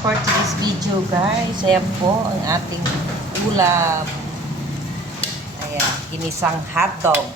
for today's video, guys. Ayan po ang ating ulam. Ayan, ginisang hotdog.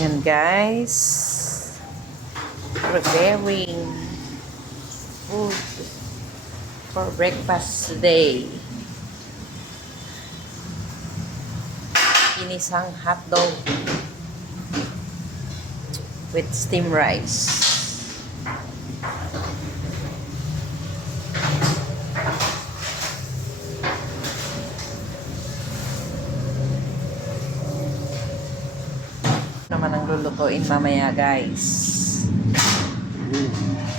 Ayan, guys, preparing food for breakfast today. Ginisang hotdog with steamed rice. Naman ang lulutuin mamaya, guys.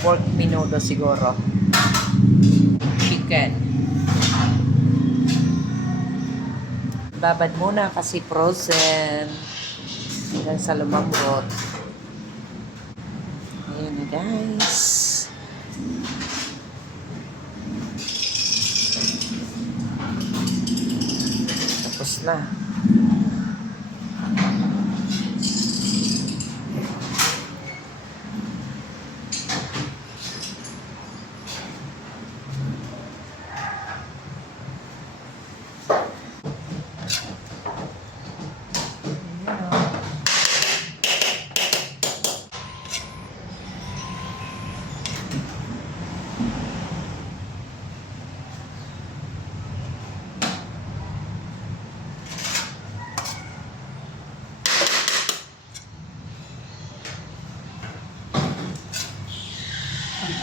Pork menudo siguro. Chicken. Babad muna kasi frozen hanggang sa lumambot. Ayan na, guys. Tapos na.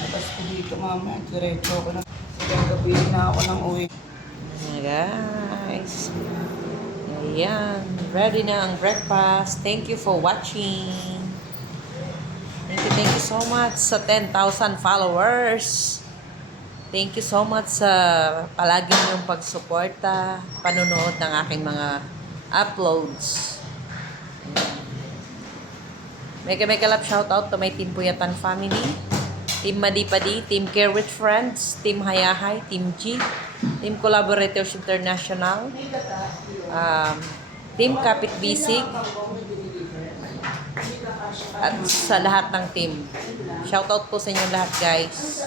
Tapos ko dito mamaya, diretso ako na. Gagabihin na ako ng uwi. Guys, ayan, ready na ang breakfast. Thank you for watching. Thank you so much sa 10,000 followers. Thank you so much sa palagi niyong pagsuporta, panunood ng aking mga uploads. Mega love shoutout to my Team Puyatan family, Team Madipadi, Team Care with Friends, Team Hayahay, Team G, Team Collaborators International, Team Kapit Bisig, at sa lahat ng team. Shoutout po sa inyo lahat, guys.